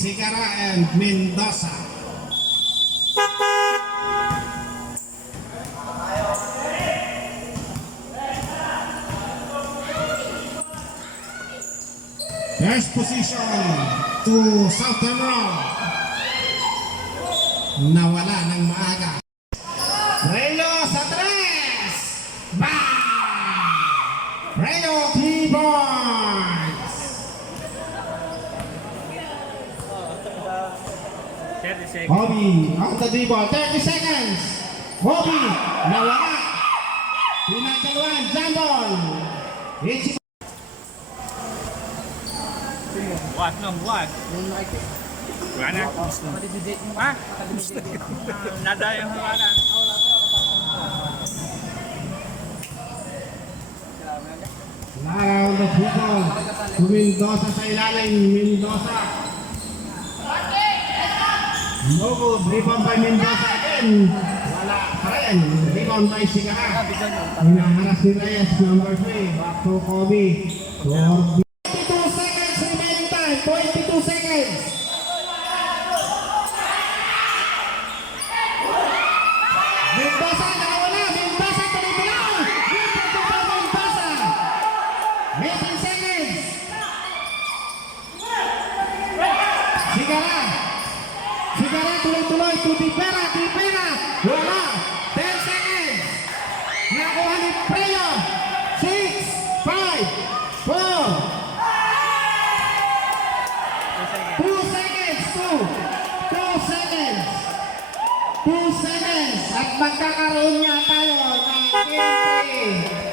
Sigara and Mendoza. First position to Southern Rock. Nawala ng maaga. Rayo sa tres. Bang! Rayo 3 points. 30 seconds. Bobby out the dribble. 30 seconds. Bobby nawala. Pinagkaluan. Jambon. Ichi. What? No, what? Wala na. Ha? Nada yung wala. Round of football. To Mendoza sa ilalim. Mendoza. No good. Rebound by Mendoza again. Wala pa rin. Rebound by Sigara. Hinaharap si Reyes. Number 3. Back to Kobe. 22 seconds remaining time. 22 seconds. Mendoza nawala. Mendoza tuloy lang. Mendoza. 18 seconds. Sigara. Sigara tuloy-tuloy to Dipera. Dipera. Wala. 10 seconds. Nakuha ni Preyo. 6, 5, 4, 2 seconds. 2 seconds. 2 seconds. At magkakaroon niya tayo ng game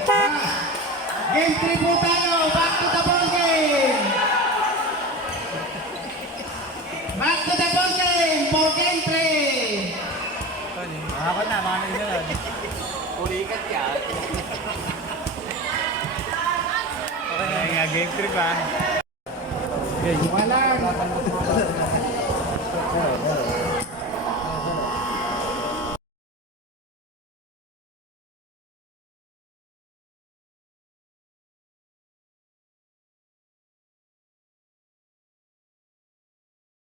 3. Game 3 po tayo. Back to the ball game. Back to the ball game for game 3. Ako na, mga nila. Ulikat ka. Okay na nga, game 3 pa. Wala.